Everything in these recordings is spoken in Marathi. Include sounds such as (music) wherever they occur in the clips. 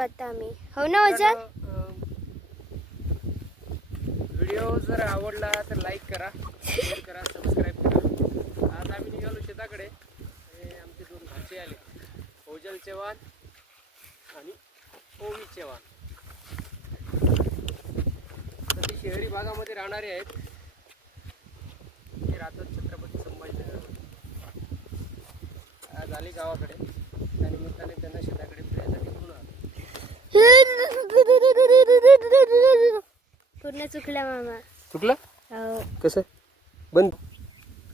आता हो ना ओझल व्हिडिओ जर आवडला तर लाईक करा शेअर करा सबस्क्राईब करा. आज आम्ही निघालो शेताकडे. आमचे दोन भाचे आले. ओजल चव्हाण आणि ओवी चव्हाण. तर ते शहरी भागामध्ये राहणारे आहेत. ते राहतात छत्रपती संभाजीनगरमध्ये आज आले गावाकडे. त्या निमित्ताने त्यांना शेताकडे फिरायसाठी पूर्ण चुकला मामा. चुकलं? हो. कसं? बंद.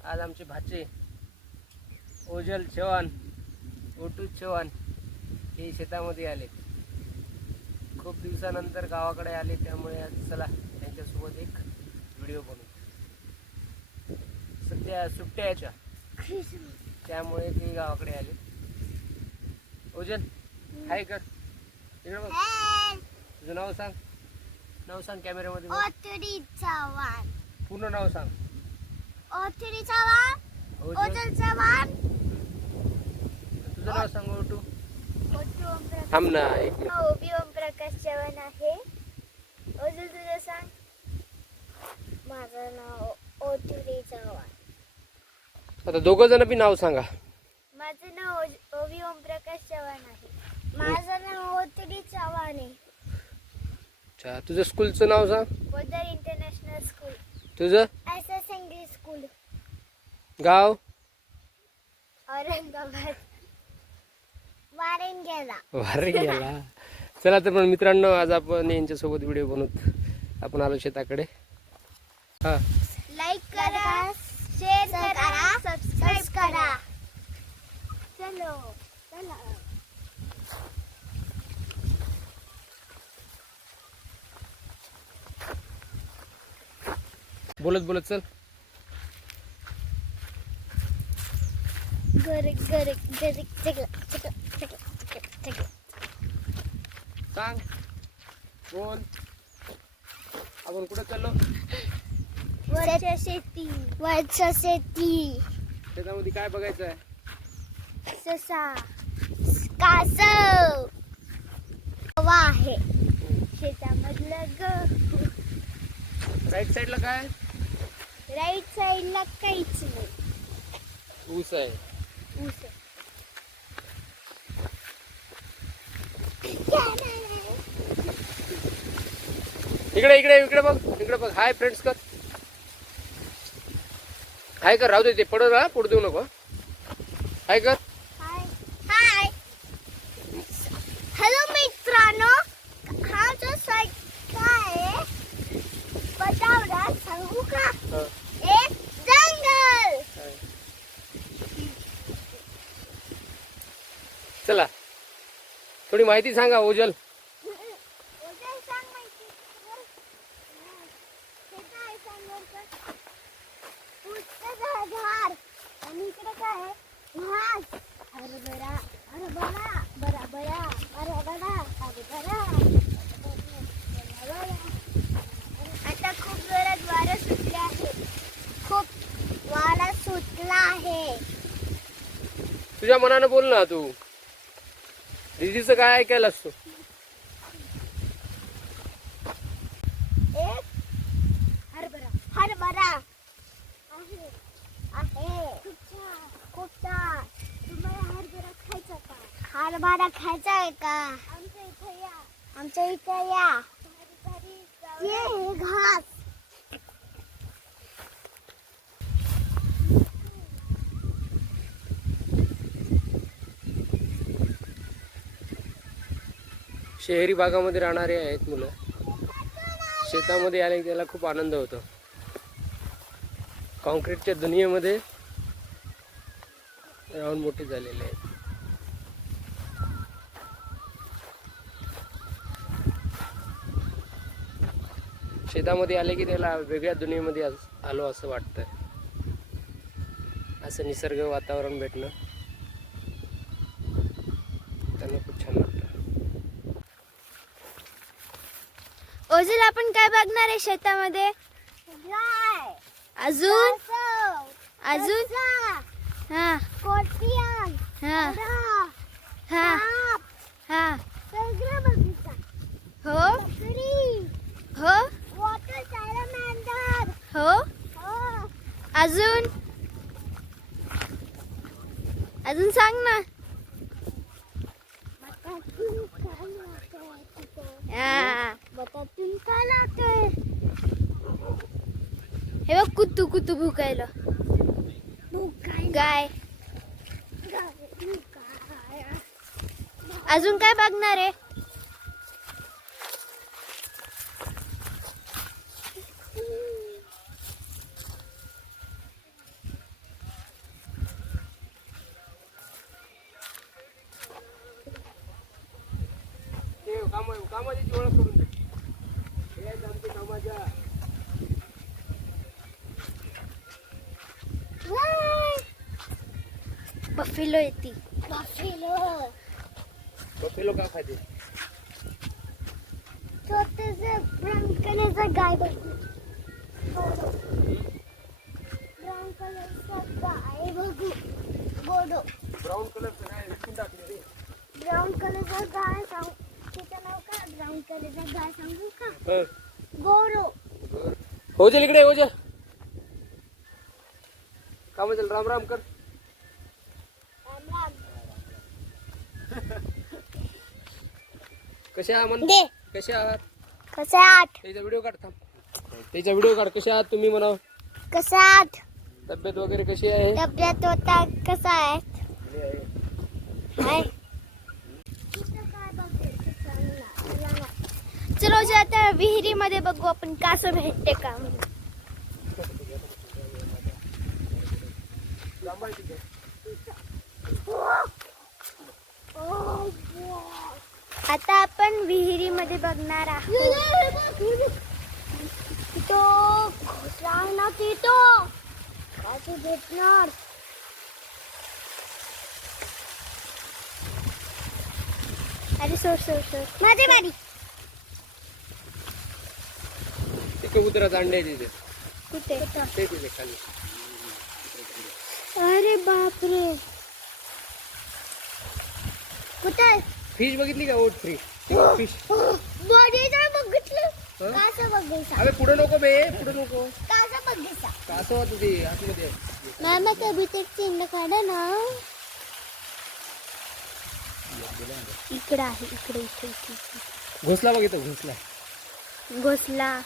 आज आमचे भाचे. ओझल चव्हाण ओटू चव्हाण हे शेतामध्ये आले. खूप दिवसानंतर गावाकडे आले त्यामुळे आज चला त्यांच्यासोबत एक व्हिडिओ बनवू. सध्या सुट्ट्या याच्या त्यामुळे ते गावाकडे आले. ओझल हाय कर. इकडे बघ. तुझं नाव सांग. नाव सांग कॅमेऱ्यामध्ये. बघ. ओतरी चव्हाण. पूर्ण नाव सांग. ओतरी चव्हाण ओझल ओझल चव्हाण. तुझं नाव सांग ओटू ओटू ओमप्रकाश थांब ना एक मिनिट. ओबी ओमप्रकाश चव्हाण आहे. ओझल तुझं सांग. माझं नाव ओतरी चव्हाण. आता दोघं जण बी नाव सांगा. माझं नाव ओज- ओवी ओमप्रकाश चव्हाण आहे. माझं नाव ओतरी चव्हाण अच्छा तुझं स्कूलचं नाव सांग. Podar international school. तुझं? S S English school. गाव? औरंगाबाद. वारंगेला वारे गेला चला तर पण मित्रांनो आज आपण यांच्यासोबत व्हिडिओ बनवत आपण आलो शेताकडे. हा. लाईक करा शेअर करा सबस्क्राईब करा. चलो चला. बोलत बोलत चल. सांग. बोल आपण कुठं चाललो? वरच्या शेती. वरच्या शेती. शेतामध्ये काय बघायचं आहे ससा. कासव. हवा आहे. शेतामधलं ग राईट साईडला काय? राईट साईडला काहीच नाही. ऊस आहे. ऊस. इकडे इकडे इकडे बघ इकडे बघ. हाय फ्रेंड्स कर. हाय कर. राहू दे ते. पडू ना पडू देऊ नको हाय कर हाय हाय हॅलो मित्रांनो हा जो साईड काय आहे पटावडा सांगू का हा, एक जंगल हाय. चला थोडी माहिती सांगा ओजल उद्या सांग माहिती हे काय सांगायचं पुस्तक झाड आणि इकडे काय आहे घास हरभरा हरभरा बरा बरा हरभरा हरभरा आता खूप जोरात वारा सुटले आहे. खूप वारा सुटला आहे. तुझ्या मनानं बोल ना तू. दीदीचं काय ऐकायला असतो एक हरभरा हरभरा आहे आहे खूप छान खूप छान तुम्हाला हरभरा खायचा का हरभरा खायचा आहे का आमच्या इथे या आमच्या इथे या ये हे घास शहरी भागामध्ये राहणारे आहेत मुलं. शेतामध्ये आले की त्याला खूप आनंद होतो. कॉन्क्रीटच्या दुनियेमध्ये राहून मोठे झालेले आहेत. शेतामध्ये आले की त्याला वेगळ्या दुनियेमध्ये आलो असं वाटतं असं निसर्ग वातावरण भेटणं त्यांना खूप छान वाटतं ओझल आपण काय बघणार आहे शेतामध्ये? अजून? अजून? हा. हा. हा. हा. हो वॉटर सॅलमॅन्डर हो हो अजून अजून सांग ना बटाटून काय लागतंय तिथे? आ, बटाटून काय लागतंय हे बघ कुत्तू कुत्तू भुकायला भुकाय गाय भुकाय अजून काय बघणार आहे? कामाची ओळख करून दे हे आहेत आमचे कामाच्या बफेलो येते. बफेलो. बफेलो का खाते छोटेसे ब्राऊन कलरचा गाय बघू ब्राऊन कलरचा गाय बघू गोडो ब्राऊन कलरचं काय विकून टाकले रे। ब्राऊन कलरचा गाय सांग तिचं नाव काय ब्राऊन कलरचा गाय सांगू का हं. गोडो ओजल इकडे ये, ओजल काम चल राम राम कर। कशा आहात म्हण दे. कसे आहात? कसे आहात? त्याचा व्हिडिओ काढ थांब. त्याचा व्हिडिओ काढ कसे आहात तुम्ही म्हणा कसे आहात? तब्येत वगैरे कशी आहे? तब्येत होता कसा आहे? हाय चलो जे आता विहिरीमध्ये बघू आपण कासं भेटते का म्हणून. आता आपण विहिरीमध्ये बघणार आहोत. तो ना तिथो काशी भेटणार? अरे सोड सोड सोड. माझी बारी. कबुतराचं अंडे आहे तिथे. कुठे? ते तिथे खाली. अरे बापरे. कुठे फ़िश बघितली का? ओट फ्री फ़िश अरे पुढे नको बे. पुढे नको. ते आतमध्ये. मामा चिन्ह काढा ना. इकडं आहे इकडे. घोसला बघितलं घोसला. घोसला.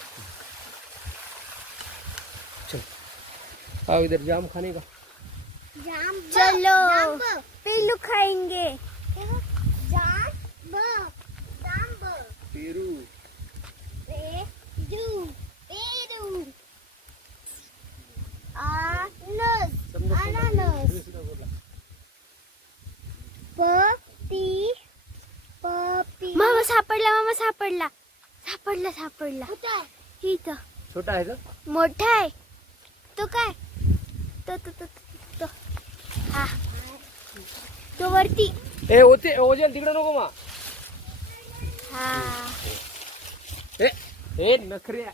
चल. आओ इधर जाम खाने का. जाम चलो. पेलू खाएँगे. पेरू. पेरू. अननस. पपी पपी. मामा सापडला मामा सापडला. सापडला सापडला? इथं. छोटा आहे का? मोठा आहे. तो काय? तो तो तो तो, तो हा. तो वरती. ए होते ओजल तिकडे नको मा. हा ए ए नखऱ्या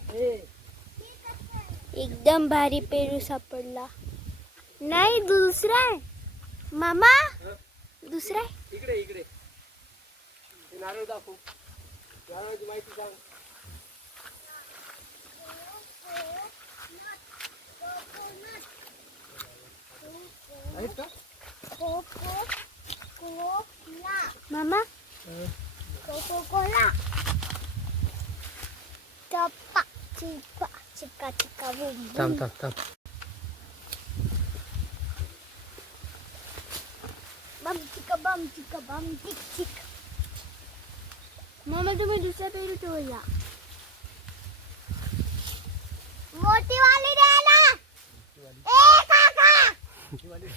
एकदम भारी पेरू सापडला नाही दुसरा आहे मामा दुसरा आहे इकडे इकडे ते नारळ दाखव नारळाची माहिती सांग आहेत का मामा कोको कोला चप्पा चिप्पा चिक्का चिक्का बूम थांब थांब थांब बम चिक्का बम चिक्का बम चिक चिक मामा तुम्ही दुसरा पेरू तोडला मोठी वाली द्यायला ए काका मोठा वाली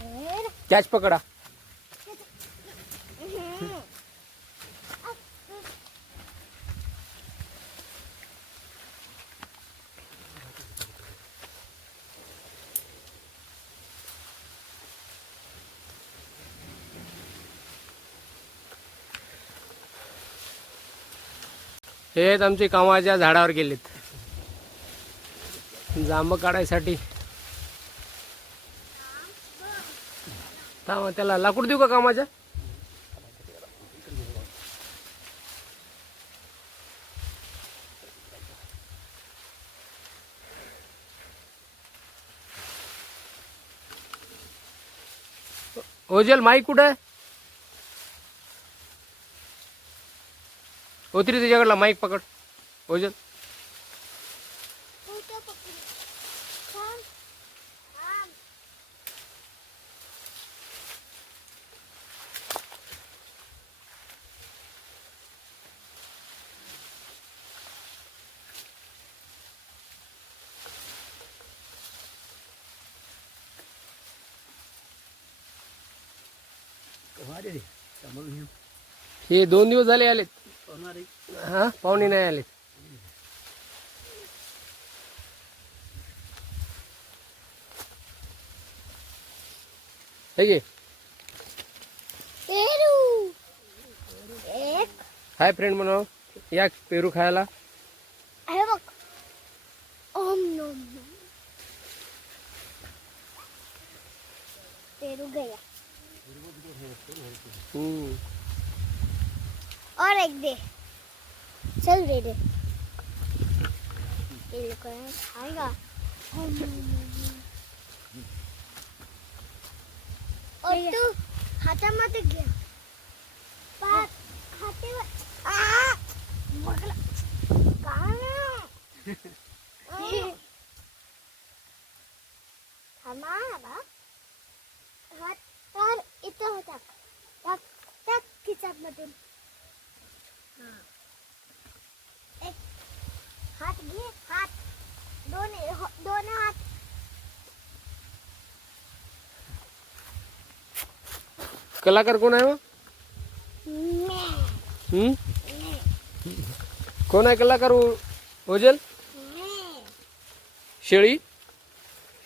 द्या कॅच पकडा. हे आहेत आमचे कामाच्या झाडावर गेलेत. जांब काढायसाठी थांब त्याला लाकूड देऊ का कामाच्या ओजल माईक कुठं आहे? ओतरी तुझ्याकडला माईक पकड. ओजल हे दोन दिवस झाले आलेत. हा पाहुणे नाही आलेत. हे घे. पेरू. एक. हाय फ्रेंड म्हणाव या पेरू खायला. हे पेरू गया. हम्म. और एक दे। चल दे दे। ये लोग खाएगा ओम नोम नोम नोम। और तू हातामध्ये घे पाच हाते आ बघला काय थांबा ना हात तर इथं होता टाक टाक खिचात मधून एक हात घे हात दोन हो- दोन हात कलाकार कोण आहे मग? म्या, कोण आहे कलाकार ओजल. शेळी?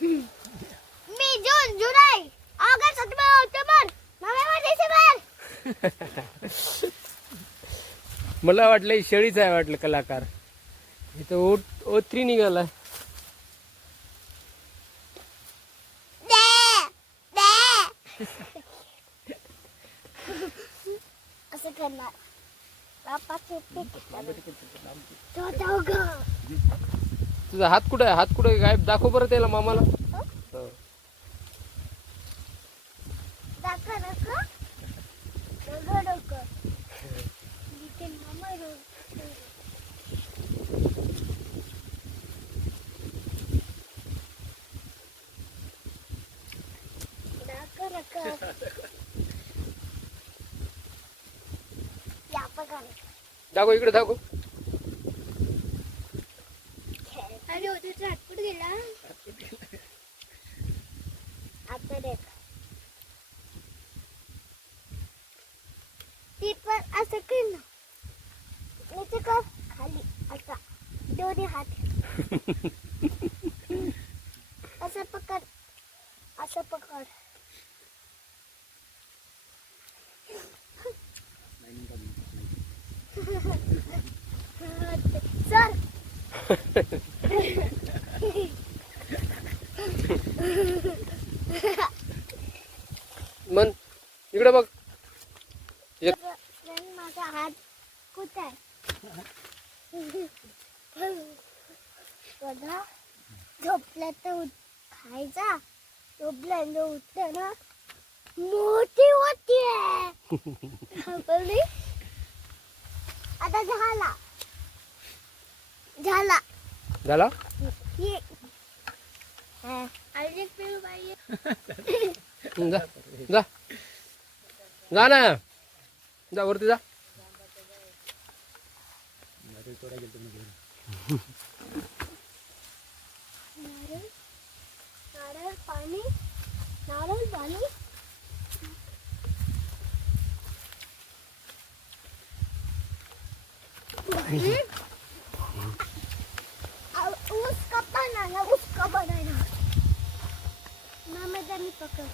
मी जून जुलै ऑगस्ट सप्टेंबर ऑक्टोबर नोव्हेंबर डिसेंबर. मला वाटलं ही शेळीच आहे वाटलं कलाकार. इथं ओट ओत्री निघालाय दे दे असं करणार. बापाचे पीठ तो दोघं. तुझा हात कुठे आहे? हात कुठे आहे? काय दाखव बरं त्याला मामाला हो. दाखव दाखव दोघं डोकं जिथे मामा रो- दाखव दाखव या बघा दाखव इकडे दाखव ती पण असं कर ना. कर खाली असा दोन्ही हात. (laughs) असं पकड असं पकड. मन इकडे बघ. माझा हात कुठे झोपल्या तर खायचा? झोपल्यानं उठलं ना मोठी होती (laughs) आता झाला. झाला. झाला? ये. हा. अजून पिऊ पाहिजे जा. जा. जा ना. जा वरती जा. नारळ नारळ पाणी नारळ पाणी बनाना बनाना मामा जानी पकडतो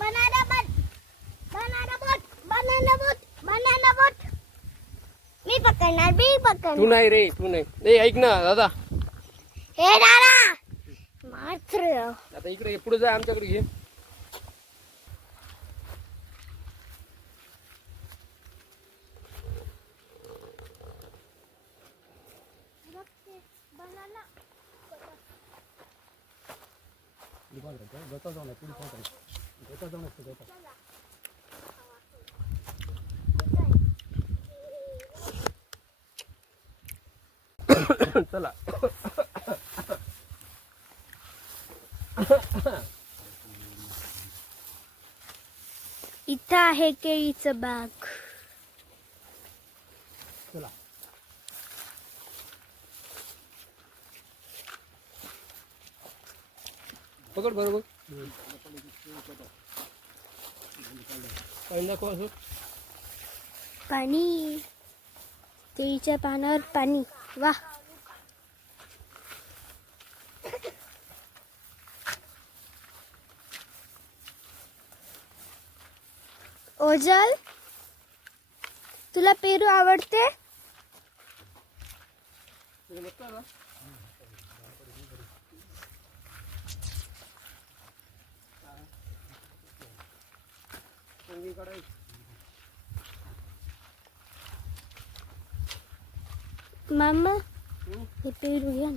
banana but banana boat banana boat banana boat मी पकडणार मी तू नाही रे तू नाही. ए ऐक ना दादा. हे दादा मात्र. आता इकडे पुढे जा आमच्याकडे घे. चला इथं आहे केळीचं बाग चला पकड बरोबर पाणी दाखव असं पाणी ओजल तुला पेरू आवडते? तुला बघतो ना संगीकडे मामा हम्म. हे पेरू घ्या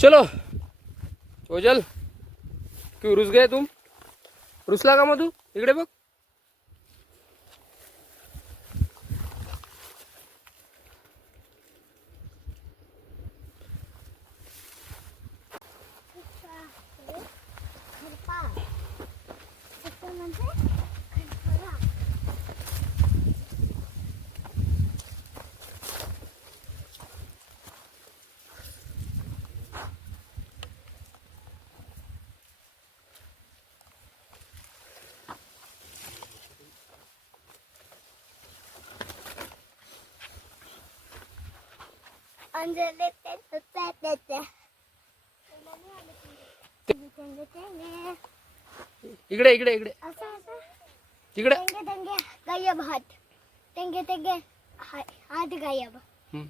चलो। ओजल क्यू रुस गए तुम? रुसला का मग तू इकडे बघ। अंजली ते ते ते ते तेंगे तेंगे इकडे इकडे इकडे. असं असं. इकडे. तेंगे तेंगे गायब हात. तेंगे तेंगे हाय- हात गायब. हम्म.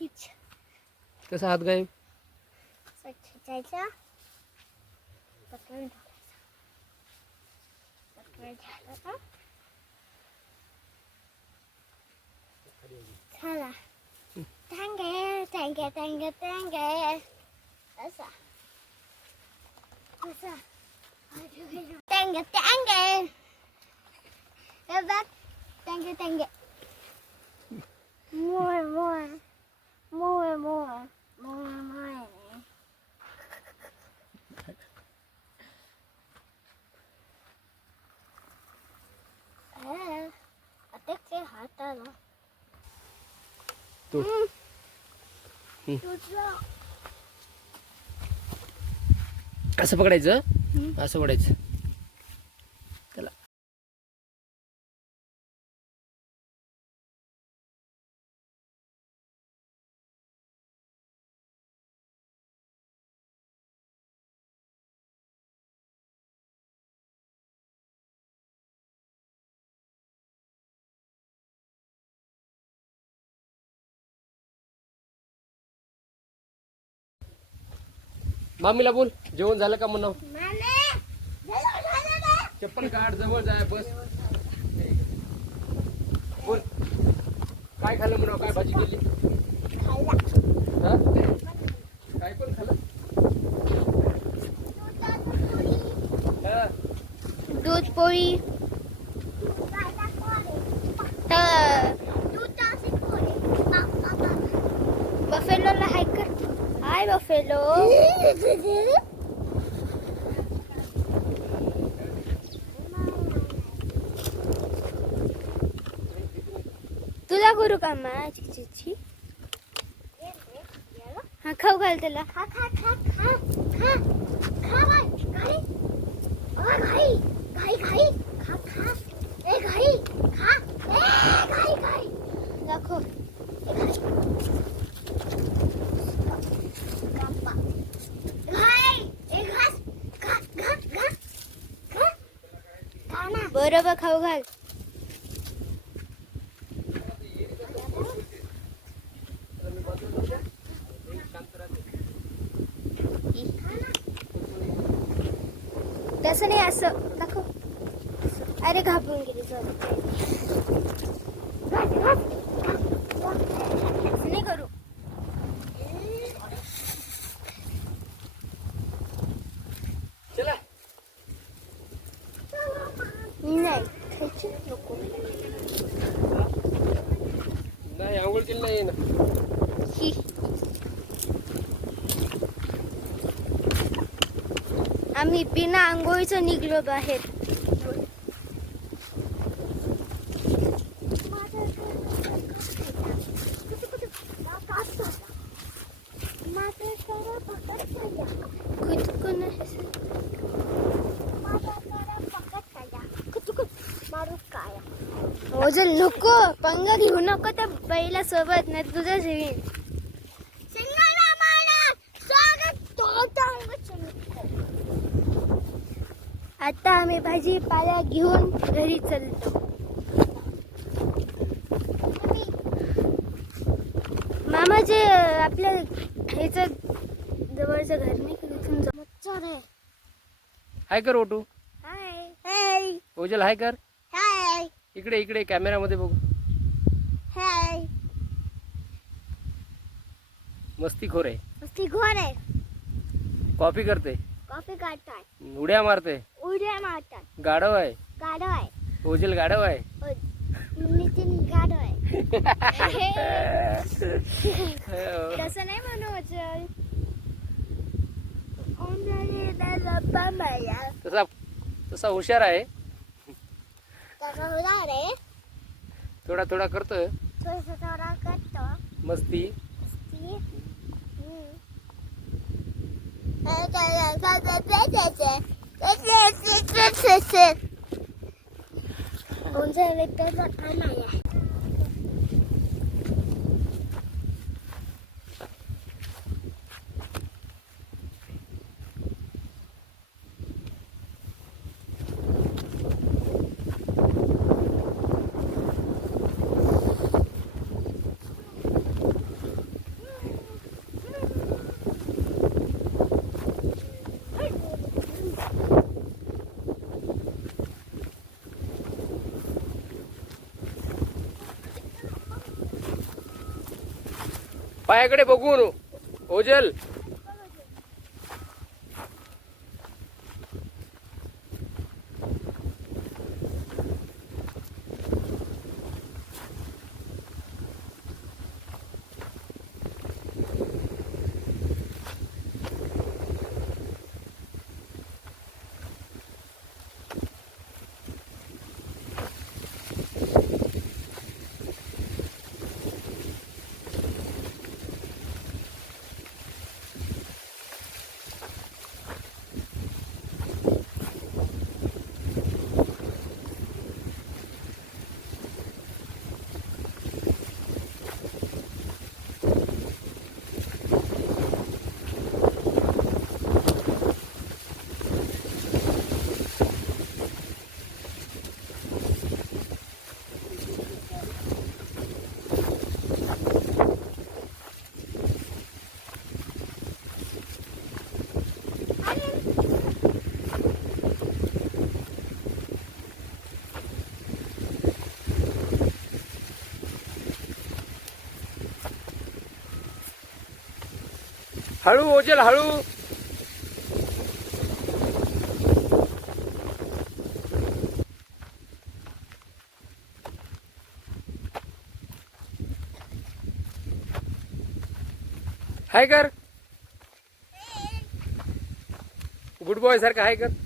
तीच. कसा हात गायब? खेचायचा पकडून ठेवायचा पकडून झालं का झाला 땡게 땡게 땡게 땡게 됐어 됐어 땡게 땡게 여박 땡게 땡게 more more more more more more 에, 어떻게 하다가 또 음. असं पकडायचं. असं पकडायचं. मामीला बोल जेवण झालं का म्हणा चप्पल काढ जवळ जाय बस. बोल काय खाल्लं म्हणा काय भाजी केली? हा? काय पण खाल्लं? हा. दूध पोळी. बफेलोला हाय कर हाय बफेलो तुला करू का माझी चिची हा खाऊ घाल त्याला. खा खा खा खा खा. खा बाय घाई ओ घाई घाई घाई खा खा. खा बरोबर खाऊ घाल. तसं नाही असं दाखव. अरे घाबरून गेली सॉरी नाही करू चला नाही खायची नको नाही आंघोळ केली नाही ना ही (laughs) आम्ही बिना आंघोळीचं निघलो बाहेर. ओझल नको पंगा घेऊ नको त्या बैला सोबत नाही तुझं ठेवीन आता आम्ही भाजीपाला घेऊन घरी चालतो. मामा जे आपल्या ह्याचं जवळचं घर नाही का? तिथून जाऊ. हाय कर ओटू. हाय. हाय. ओजल हाय कर. हाय. इकडे इकडे कॅमेरामध्ये बघू हाय मस्ती खोर आहे. ती घोर आहे. कॉफी करते. कॉफी काढताय. उड्या मारते. उड्या मारतात. गाढव आहे. गाडो आहे. ओजल गाढव आहे. नितीन गाडो आहे. (laughs) तसं नाही म्हणू अचल तसा तसा हुशार आहे. तसं होणार आहे. थोडा थोडा करतोय. थोडस थोडा करतो. मस्ती. Unser Wettbewerb kann man ja. पायाकडे बघून ओजल हळू ओझेल हळू. हाय कर. गुड बॉय सारखं हाय कर.